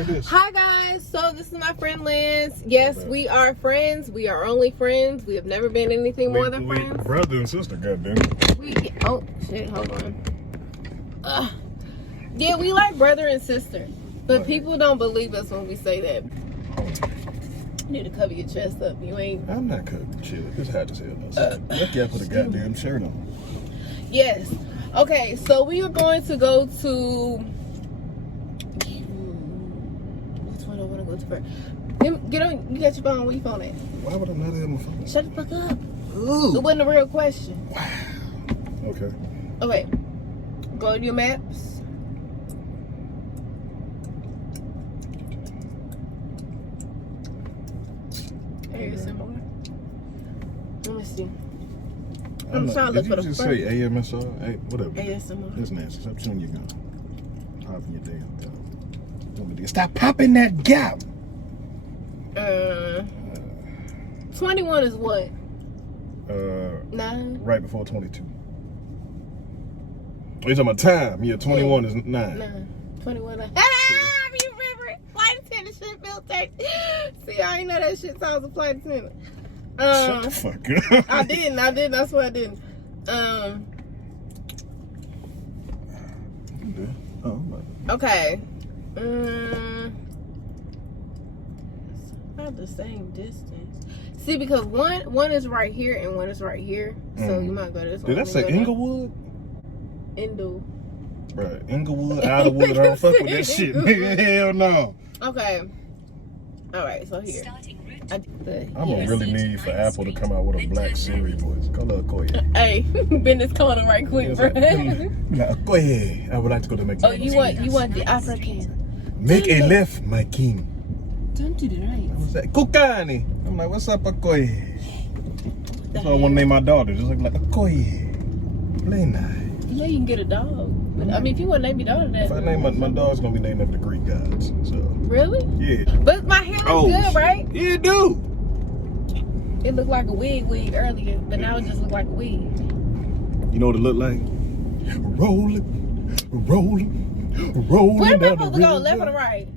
like this. Hi guys, so this is my friend Lance. Yes, we are friends. We are only friends. We have never been anything more than friends. Brother and sister, goddamn. Oh shit, hold on. Yeah, we like brother and sister, but people don't believe us when we say that. You need to cover your chest up. You ain't. I'm not covering shit. It's hot as hell. Lucky I put a goddamn shirt on. Yes. Okay, so we are going to go to. Which one I want to go to first? Get on. You got your phone. Where your phone at? Why would I not have my phone? Shut the fuck up. Ooh. It wasn't a real question. Wow. Okay. Okay. Go to your maps. ASMR. Let me see. I'm trying to look for the Did you just first. say AMSR? Hey, whatever. ASMR. That's nasty. Stop chewing your gum. Popping your damn gum. Stop popping that gum. 21 is what? 9. 9? Right before 22. Oh, you talking about time? Yeah, 21 is 9. 9. 21. I remember it. Flight attendant shit built that. See, I ain't know that shit sounds a flight attendant. Shut the fuck up. I didn't. I swear I didn't. Okay. About the same distance. See, because one is right here and one is right here. So you might go this one. Did I say Inglewood? Indo. Right. Inglewood, Idlewood, I don't fuck with that shit, nigga. Hell no. Okay. Alright, so here. I'm gonna really need for Apple to come out with a black Siri voice. Call her Okoye. Hey, bend this corner right quick, bro. Nah, Okoye. I would like to go to McDonald's. Oh, you want the African. Make a left, my king. Don't do the right. I was like, Kukani. I'm like, what's up, Okoye? That's what I want to name my daughter. Just like Okoye. Play nice. Yeah, you can get a dog. But, I mean, if you want to name your daughter that. If I name my dog's gonna be named after the Greek gods. So. Really? Yeah. But my hair looks good, right? Yeah, it do. It looked like a wig earlier, but now it just look like a wig. You know what it look like? Rolling, rolling, rolling. Where am I down supposed the to go? river. Left or the right?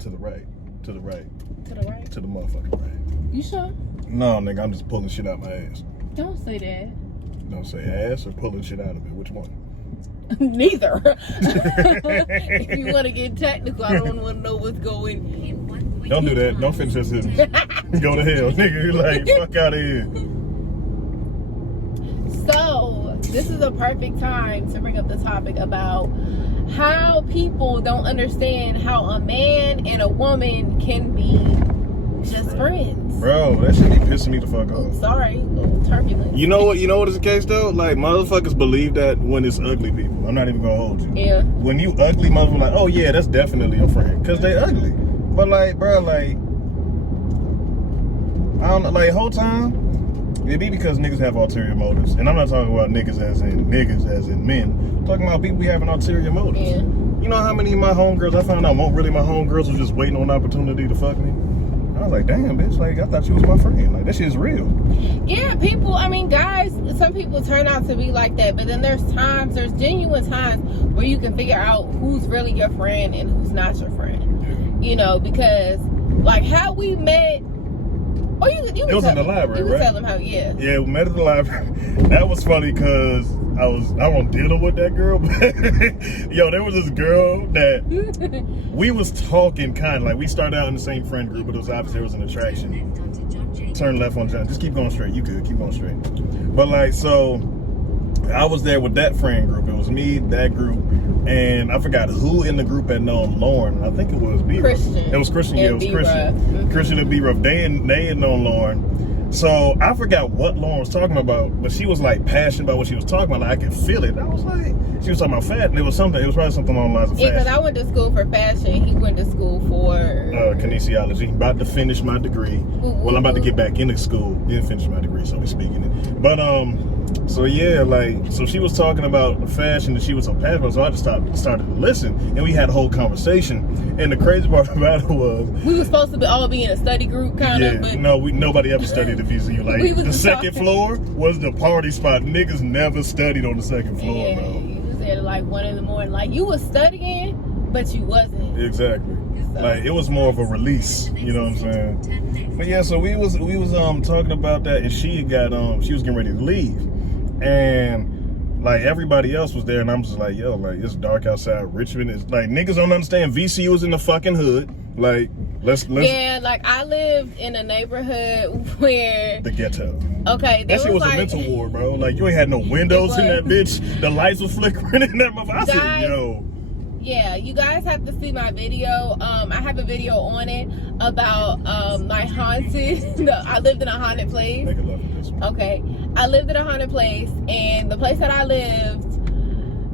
To the right. To the right. To the right? To the motherfucking right. You sure? No, nigga, I'm just pulling shit out my ass. Don't say that. Don't say ass or pulling shit out of it. Which one? Neither. If you want to get technical, I don't want to know what's going. Don't do that. Don't finish that sentence. Go to hell, nigga. You like, fuck out of here. So, this is a perfect time to bring up the topic about how people don't understand how a man and a woman can be just friends. Bro, that shit be pissing me the fuck Ooh, off. sorry, a little turbulence. You know what is the case though? Like, motherfuckers believe that when it's ugly people. I'm not even gonna hold you. Yeah. When you ugly motherfucker, like, oh yeah, that's definitely a friend. Cause they ugly. But like, bro, like, I don't know, like, whole time, it be because niggas have ulterior motives. And I'm not talking about niggas as in men. I'm talking about people having ulterior motives. Yeah. You know how many of my homegirls I found out weren't really my homegirls, was just waiting on an opportunity to fuck me? I was like, damn, bitch, like, I thought you was my friend. Like, that shit's real. Yeah, people, I mean, guys, some people turn out to be like that, but then there's genuine times where you can figure out who's really your friend and who's not your friend. Yeah. You know, because, like, how we met, or you It was in the library, you right? tell them how, yeah. Yeah, we met at the library. That was funny because I won't deal with that girl, but yo, there was this girl that we was talking kind of like, we started out in the same friend group, but it was opposite. There was an attraction. Turn left on John. Just keep going straight. You good. Keep going straight. But like, so I was there with that friend group. It was me, that group, and I forgot who in the group had known Lauren. I think it was B. Christian. It was Christian. Yeah, it was Christian. Mm-hmm. Christian and B-Ruff. They had known Lauren. So I forgot what Lauren was talking about, but she was like passionate about what she was talking about. Like, I could feel it. I was like, she was talking about fashion. It was probably something along the lines of fashion. Yeah, because I went to school for fashion. He went to school for kinesiology. About to finish my degree. Well, I'm about to get back into school. Didn't finish my degree, so we're speaking it. But so yeah, like, so she was talking about fashion and she was so passionate about it, so I just started to listen, and we had a whole conversation. And the crazy part about it was, we were supposed to all be in a study group, kind of. But no, nobody ever studied at VCU. Like, the second floor was the party spot. Niggas never studied on the second floor, yeah, bro. You was there at like 1 in the morning. Like, you was studying, but you wasn't. Exactly. So. Like it was more of a release, you know what I'm saying? But yeah, so we was talking about that, and she was getting ready to leave, and like everybody else was there, and I'm just like, yo, like it's dark outside Richmond. It's like niggas don't understand VCU is in the fucking hood. Like let's yeah, like I lived in a neighborhood where the ghetto. Okay, that shit was like, a mental war, bro. Like you ain't had no windows in that bitch. The lights were flickering in that motherfucker. I said, yo. Yeah, you guys have to see my video. I have a video on it about my haunted. I lived in a haunted place. Make a love for this one. Okay, I lived in a haunted place, and the place that I lived,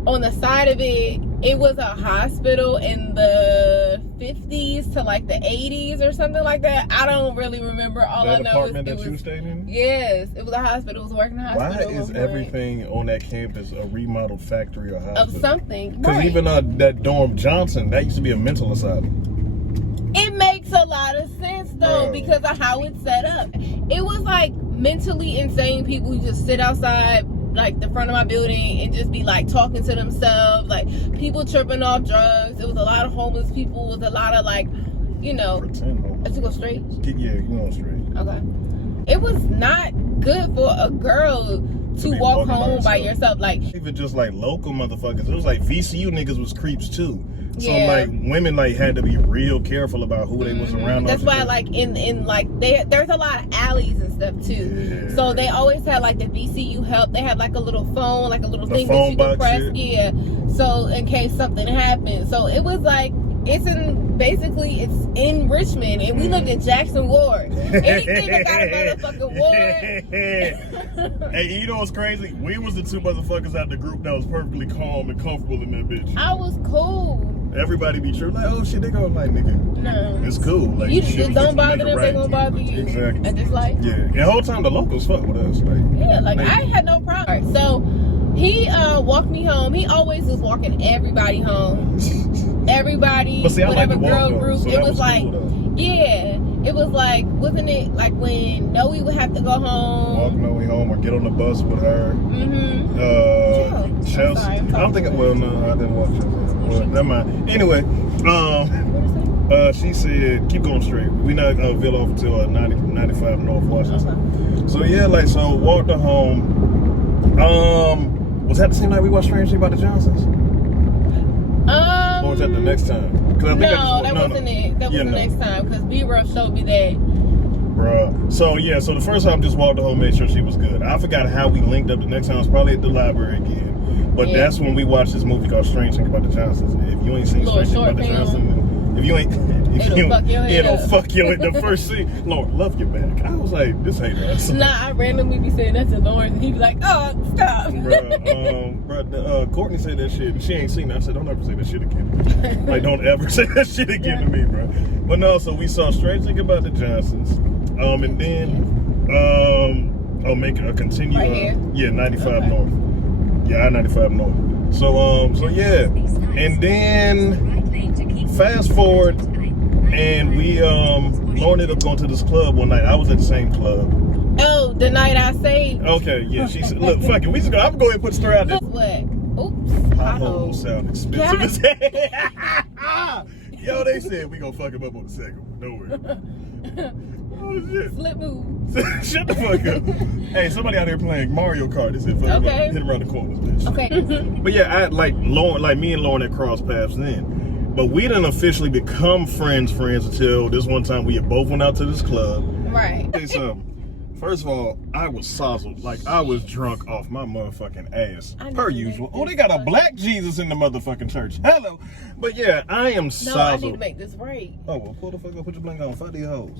on the side of it, it was a hospital in the 50s to like the 80s or something like that. I don't really remember. All I know is apartment that you stayed in? Yes, it was a hospital. It was a working hospital. Why is everything on that campus a remodeled factory or hospital? Of something. Because even that dorm Johnson, that used to be a mental asylum. It makes a lot of sense though, because of how it's set up. It was like mentally insane people who just sit outside like the front of my building and just be like talking to themselves, like people tripping off drugs. It was a lot of homeless people. It was a lot of like, you know. Pretend homeless. Let's go straight. Yeah, you going straight. Okay. It was not good for a girl to walk home by yourself. Like even just like local motherfuckers. It was like VCU niggas was creeps too. So yeah. like women like had to be real careful about who they was around. That's why like in like there's a lot of alleys and stuff too. Yeah. So they always had like the VCU help. They had like a little phone, like a little thing that you could could press. Shit. Yeah. So in case something happened. So it was like it's in Richmond, and we lived in Jackson Ward. Anything that got a motherfucking ward. Hey, you know what's crazy? We was the two motherfuckers out the group that was perfectly calm and comfortable in that bitch. I was cool. Everybody be true, like, oh shit, they going like, nigga. No. It's cool. Like, you just don't bother them, right. they gonna bother you. Exactly. And just like, yeah. And the whole time the locals fuck with us. Like, yeah, like I had no problem. So he walked me home. He always was walking everybody home. Everybody, but see, I whatever like girl walk, group. so it was like, cool, yeah, it was like, wasn't it like when Noe would have to go home? Walk Noe home or get on the bus with her. Mm-hmm. Chelsea. Sorry, I'm thinking. Well, no, I didn't watch Chelsea. Well, never mind. Anyway, she said, keep going straight. We not veer off until 95 North Washington. Okay. So yeah, like so, walked her home. Was that the same night we watched Strange Thing About the Johnsons? Or was that the next time? That wasn't it. That was the next time because B-Ruff showed me that. Bruh. So yeah, so the first time just walked her home, made sure she was good. I forgot how we linked up the next time. It was probably at the library again. But that's when we watched this movie called Strange Thing About the Johnsons. If you ain't seen Strange Thing About the Johnsons, if you ain't, it'll fuck your head. The first scene, Lord, love your back. I was like, this ain't us. Nah, I randomly be saying that to Lawrence, and he be like, oh, stop. Bruh, Courtney said that shit, and she ain't seen it. I said, don't ever say that shit again. Like, don't ever say that shit again to me, bro. But no, so we saw Strange Thing About the Johnsons, and then make a continue. Right here? Yeah, 95 North. Yeah, I-95 North. So yeah, and then fast forward, and we Lauren ended up going to this club one night. I was at the same club. Oh, the night I saved. Okay, yeah. She said, "Look, fuck it, we just go. I'm going to put the story out there." What? Oops. Potholes sound expensive as hell. Yo, they said we gonna fuck him up on the second one. Don't worry. Oh shit. Flip move. Shut the fuck up. Hey, somebody out there playing Mario Kart. They said fuck hit around the corners, bitch. Okay. But yeah, I like Lauren, like me and Lauren had crossed paths then. But we didn't officially become friends until this one time we had both went out to this club. Right. Say something. First of all, I was sozzled. Like, I was drunk off my motherfucking ass. Per usual. Oh, they got a black Jesus in the motherfucking church. Hello. But yeah, I am sozzled. No, I need to make this right. Oh, well, pull the fuck up. Put your blanket on. Fuck these hoes.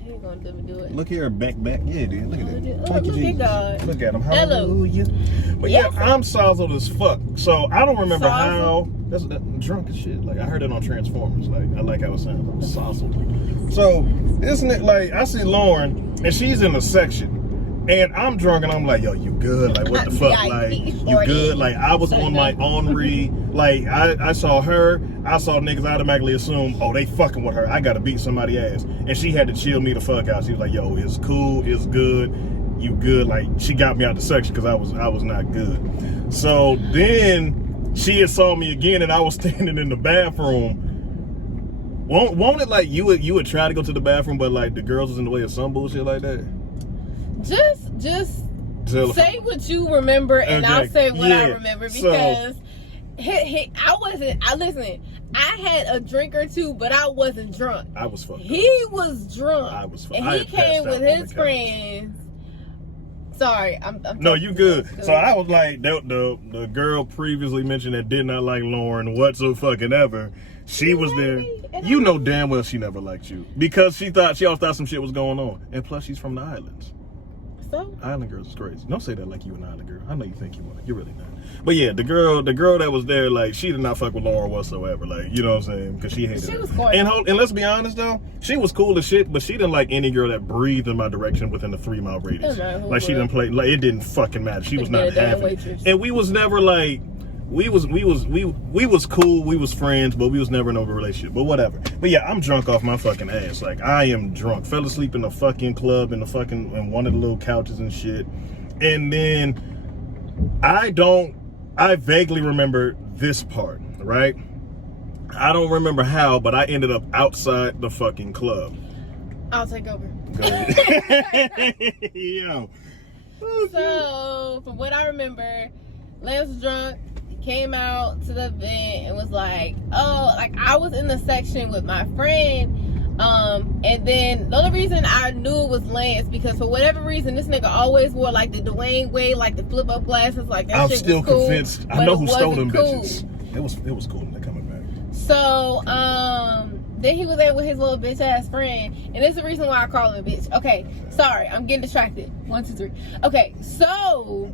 He ain't gonna let me do it. Look here, back. Yeah, dude. Look at that. Oh, look at God. Look at him. Hello. Hallelujah. But yeah, I'm sozzled as fuck. So I don't remember how. That's drunk as shit. Like, I heard it on Transformers. Like, I like how it sounds. I'm sozzled. So, isn't it like, I see Lauren, and she's in a section. And I'm drunk, and I'm like, yo, you good? Like, what the fuck? Like, you good? Like, I was on my ornery. Like, I saw her. I saw niggas automatically assume, oh, they fucking with her. I gotta beat somebody's ass. And she had to chill me the fuck out. She was like, yo, it's cool. It's good. You good? Like, she got me out the section because I was not good. So then she had saw me again, and I was standing in the bathroom. Won't it like you would try to go to the bathroom, but like the girls was in the way of some bullshit like that? Just say what you remember, and Okay. I'll say what I Yeah. remember So- because I had a drink or two, but I wasn't drunk. I was fucked He up. was drunk. I was fucked. And I he had passed came out with on the his couch. friends. Sorry, I'm No, you good. So I was like, the girl previously mentioned that did not like Lauren whatsoever. She was there. And You know damn well she never liked you because she always thought some shit was going on. And plus, she's from the islands. So Island girls is crazy. Don't say that like you an island girl. I know you think you want it. You're really not. But yeah, the girl that was there, like, she did not fuck with Lauren whatsoever. Like, you know what I'm saying? Because she hated She her. was cordial. And let's be honest though, she was cool as shit, but she didn't like any girl that breathed in my direction within the 3-mile radius. Doesn't matter who Like she it didn't play. Like it didn't fucking matter. She was Couldn't not be a damn having it. waitress. And we was never like. We was cool, we was friends, but we was never in a relationship. But whatever. But yeah, I'm drunk off my fucking ass. Like I am drunk. Fell asleep in the fucking club in one of the little couches and shit. And then I vaguely remember this part, right? I don't remember how, but I ended up outside the fucking club. I'll take over. Go ahead. Yo. So from what I remember, Lance was drunk. Came out to the event and was like, oh, like I was in the section with my friend, and then the only reason I knew it was Lance because for whatever reason this nigga always wore like the Dwayne Wade, like the flip up glasses, like that I'm shit still was cool, convinced. I but know it who stole wasn't them cool. bitches. It was cool when they're coming back. So then he was there with his little bitch ass friend, and this is the reason why I call him a bitch. Okay, sorry, I'm getting distracted. 1, 2, 3. Okay, so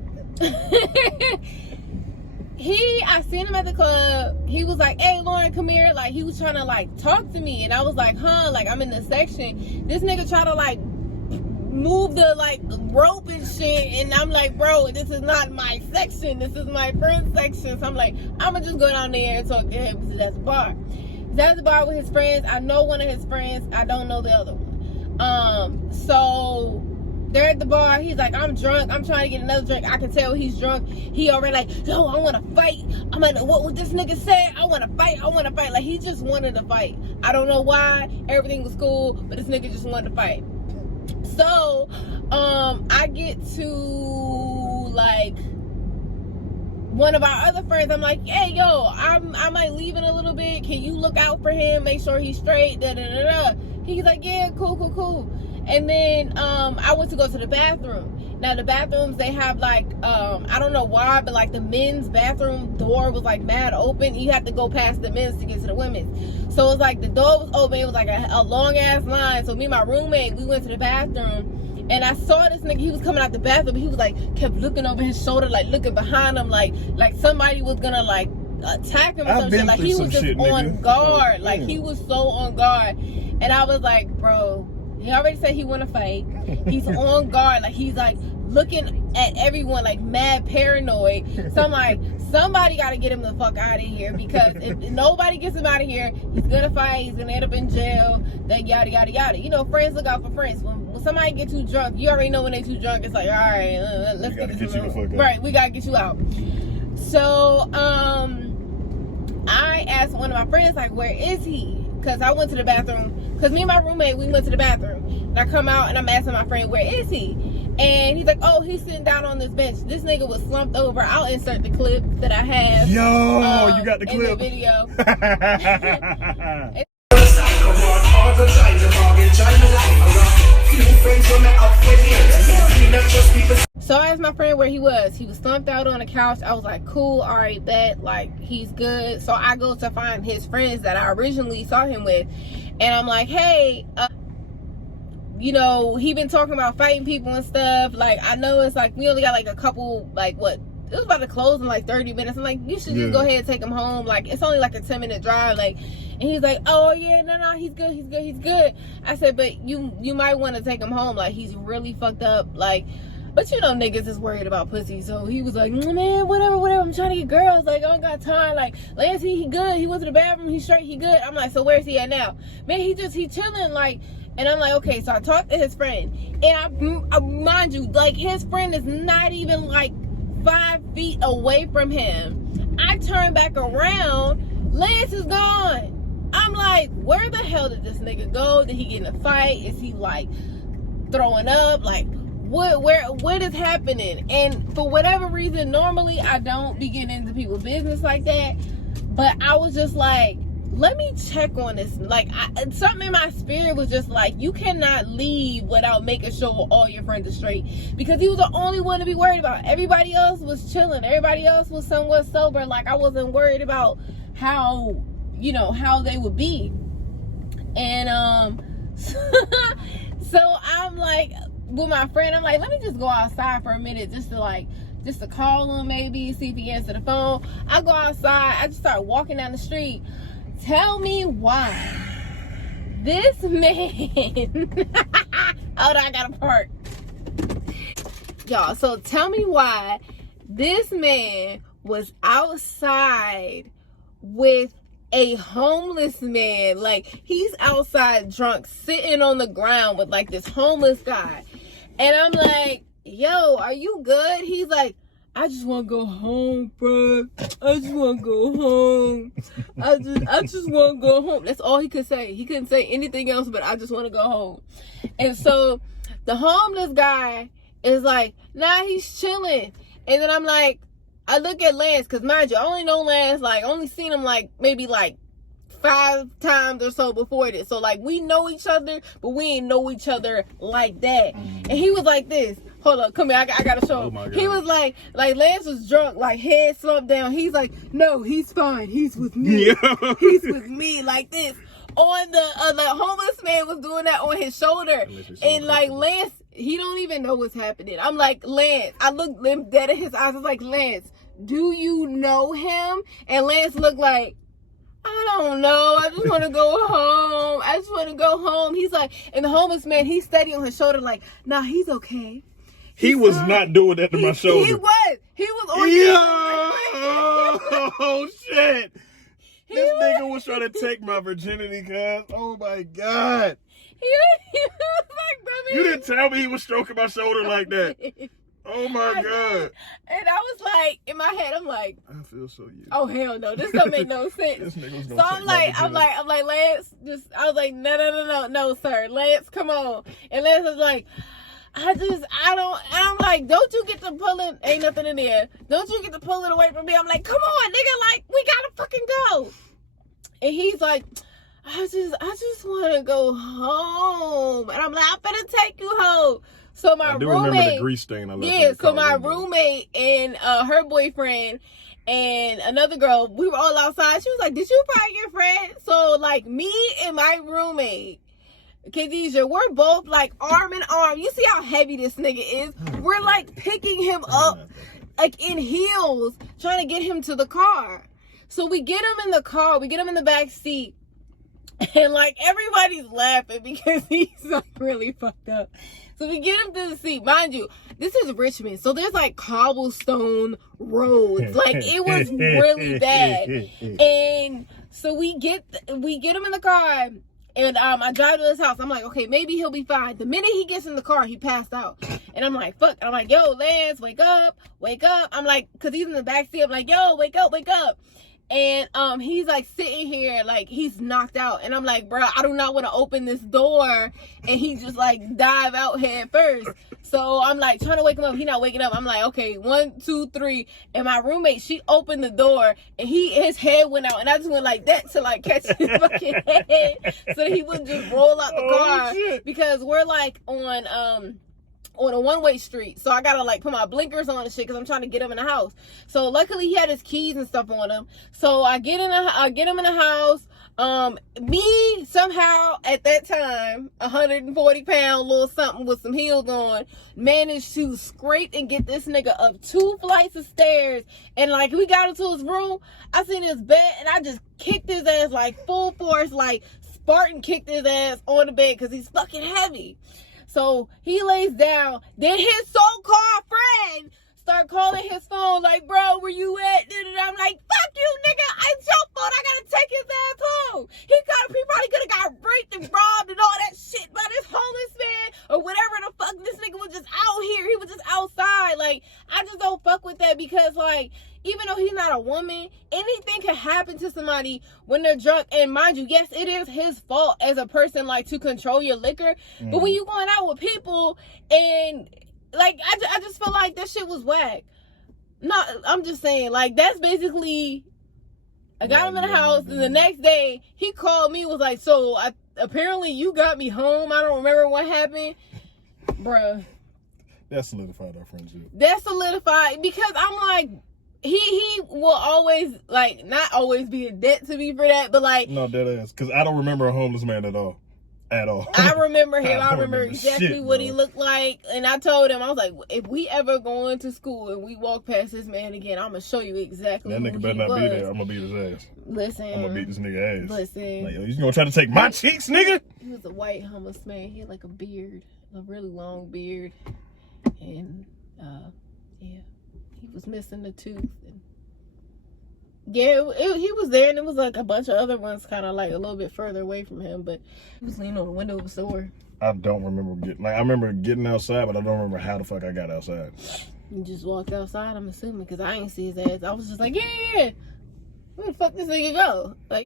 I seen him at the club. He was like, hey, Lauren, come here. Like, he was trying to, like, talk to me. And I was like, huh? Like, I'm in the section. This nigga tried to, like, move the, like, rope and shit. And I'm like, bro, this is not my section. This is my friend's section. So I'm like, I'm going to just go down there and talk to him because that's a bar. He's at the bar with his friends. I know one of his friends. I don't know the other one. So they're at the bar. He's like, I'm drunk. I'm trying to get another drink. I can tell he's drunk. He already like, yo, I want to fight. I'm like, what this nigga said? I want to fight. I want to fight. Like, he just wanted to fight. I don't know why. Everything was cool, but this nigga just wanted to fight. So, I get to, like, one of our other friends. I'm like, hey, yo, I might leave in a little bit. Can you look out for him? Make sure he's straight. Da da da da. He's like, yeah, cool. And then I went to go to the bathroom. Now the bathrooms, they have like I don't know why, but like the men's bathroom door was like mad open. You have to go past the men's to get to the women's. So it was like the door was open. It was like a long ass line. So me and my roommate, we went to the bathroom, and I saw this nigga. He was coming out the bathroom. He was like kept looking over his shoulder, like looking behind him, like somebody was gonna like attack him or some shit. Like he was just on guard. Like he was so on guard. And I was like, bro, he already said he want to fight. He's on guard. Like he's like looking at everyone like mad paranoid. So I'm like, somebody got to get him the fuck out of here, because if nobody gets him out of here, he's gonna fight. He's gonna end up in jail. That yada yada yada. You know, friends look out for friends. When somebody get too drunk, you already know when they too drunk. It's like, all right, let's get this right. We gotta get you out. So I asked one of my friends, like, where is he? Because I went to the bathroom. Because me and my roommate, we went to the bathroom. And I come out and I'm asking my friend, where is he? And he's like, oh, he's sitting down on this bench. This nigga was slumped over. I'll insert the clip that I have. Yo, you got the clip. In the video. So I asked my friend where he was. He was slumped out on the couch. I was like, cool, all right, bet, like, he's good. So I go to find his friends that I originally saw him with. And I'm like, hey, you know, he been talking about fighting people and stuff. Like, I know it's like, we only got like a couple, like, what? It was about to close in like 30 minutes. I'm like, you should just go ahead and take him home. Like, it's only like a 10-minute drive. Like, and he's like, oh yeah, no, he's good. I said, but you might want to take him home. Like, he's really fucked up. Like, but you know, niggas is worried about pussy. So he was like, man, whatever. I'm trying to get girls. Like, I don't got time. Like, Lance, he good. He went to the bathroom. He's straight. He good. I'm like, so where's he at now? Man, he chilling. Like, and I'm like, okay. So I talked to his friend, and I mind you, like, his friend is not even like 5 feet away from him. I turn back around. Lance is gone. I'm I'm like, where the hell did this nigga go? Did he get in a fight? Is he like throwing up? Like, what is happening? And for whatever reason, normally I don't be getting into people's business like that. But I was just like, let me check on this. Like, something in my spirit was just like, you cannot leave without making sure all your friends are straight. Because he was the only one to be worried about. Everybody else was chilling. Everybody else was somewhat sober. Like, I wasn't worried about how they would be. And so I'm like, with my friend, I'm like, let me just go outside for a minute just to call him, maybe see if he answer the phone. I go outside, I just start walking down the street. Tell me why this man hold on, I gotta park. Y'all, so tell me why this man was outside with a homeless man. Like, he's outside drunk, sitting on the ground with like this homeless guy. And I'm like, yo, are you good? He's like, I just want to go home, bro. I just want to go home. I just want to go home. That's all he could say. He couldn't say anything else, but I just want to go home. And so the homeless guy is like, nah, he's chilling. And then I'm like, I look at Lance, because mind you, I only know Lance, like, only seen him like maybe like 5 times or so before this. So like, we know each other, but we ain't know each other like that. And he was like this. Hold up, come here, I gotta show him. Oh, he was like Lance was drunk, like head slumped down. He's like, no, he's fine. He's with me. Yeah. He's with me, like this. On the homeless man was doing that on his shoulder. And like Lance, he don't even know what's happening. I'm like, Lance, I looked him dead in his eyes. I was like, Lance, do you know him? And Lance looked like, I don't know. I just want to go home. I just want to go home. He's like, and the homeless man, he's steady on his shoulder like, nah, he's okay. He was not doing that to my shoulder. He was on oh shit. This nigga was trying to take my virginity, cuz. Oh my God. He was like, baby. You didn't tell me he was stroking my shoulder like that. Oh my God. And I was like, in my head, I'm like, I feel so used. Oh hell no, this don't make no sense. This nigga's so gonna I'm like, Lance, I was like, no, sir. Lance, come on. And Lance was like, and I'm like, don't you get to pulling, ain't nothing in there. Don't you get to pull it away from me. I'm like, come on, nigga, like, we gotta fucking go. And he's like, I just want to go home. And I'm like, I'm gonna take you home. So my roommate, remember the grease stain I left. Yeah, so my roommate and her boyfriend and another girl, we were all outside. She was like, did you find your friend? So like, me and my roommate, Khadijah, we're both like arm in arm. You see how heavy this nigga is? We're like picking him up like in heels, trying to get him to the car. So we get him in the car, we get him in the back seat, and like everybody's laughing because he's like really fucked up. So we get him to the seat. Mind you, this is Richmond, so there's like cobblestone roads. Like, it was really bad. And so we get him in the car. And I drive to his house. I'm like, okay, maybe he'll be fine. The minute he gets in the car, he passed out. And I'm like, fuck. I'm like, yo, Lance, wake up. I'm like, because he's in the backseat. I'm like, yo, wake up. And he's like sitting here like he's knocked out. And I'm like, bro, I do not want to open this door. And he just like dive out head first. So I'm like trying to wake him up. He not waking up. I'm like, okay, 1, 2, 3. And my roommate, she opened the door and his head went out. And I just went like that to like catch his fucking head so he wouldn't just roll out the car. Shit. Because we're like on a one-way street. So I gotta like put my blinkers on and shit because I'm trying to get him in the house. So luckily he had his keys and stuff on him. So I get him in the house. Me somehow at that time, 140-pound little something with some heels on, managed to scrape and get this nigga up 2 flights of stairs. And like we got into his room, I seen his bed and I just kicked his ass like full force, like Spartan kicked his ass on the bed because he's fucking heavy. So he lays down. Then his so-called friend start calling his phone like, bro, where you at? And I'm like, fuck you, nigga. It's your fault. I gotta take his ass home. He probably could have got raped and robbed and all that shit by this homeless man or whatever the fuck. This nigga was just out here. He was just outside. Like, I just don't fuck with that because, like, even though he's not a woman, anything can to happen to somebody when they're drunk. And mind you, yes, it is his fault as a person, like, to control your liquor. But when you going out with people and, like, I just feel like that shit was whack. No, I'm just saying, like, that's basically, I got him in the house, and the next day, he called me, was like, so, apparently you got me home. I don't remember what happened. Bruh. That solidified our friendship. That solidified, because I'm like, he will always, like, not always be in debt to me for that, but, like. No, dead ass. Because I don't remember a homeless man at all. At all. I remember him. I remember exactly shit, what bro. he looked like. And I told him, I was like, if we ever go into school and we walk past this man again, I'm going to show you exactly That who nigga he better not was. be there. I'm going to beat his ass. Listen. I'm going to beat this nigga ass. Listen. Like, yo, you going to try to take my cheeks, nigga? He was a white homeless man. He had like a beard, a really long beard. And, yeah, he was missing a tooth. And yeah, he was there, and it was like a bunch of other ones kind of like a little bit further away from him, but he was leaning on the window of the store. I don't remember I remember getting outside, but I don't remember how the fuck I got outside. He just walked outside, I'm assuming, because I ain't see his ass. I was just like, yeah. Where the fuck this nigga go? Like,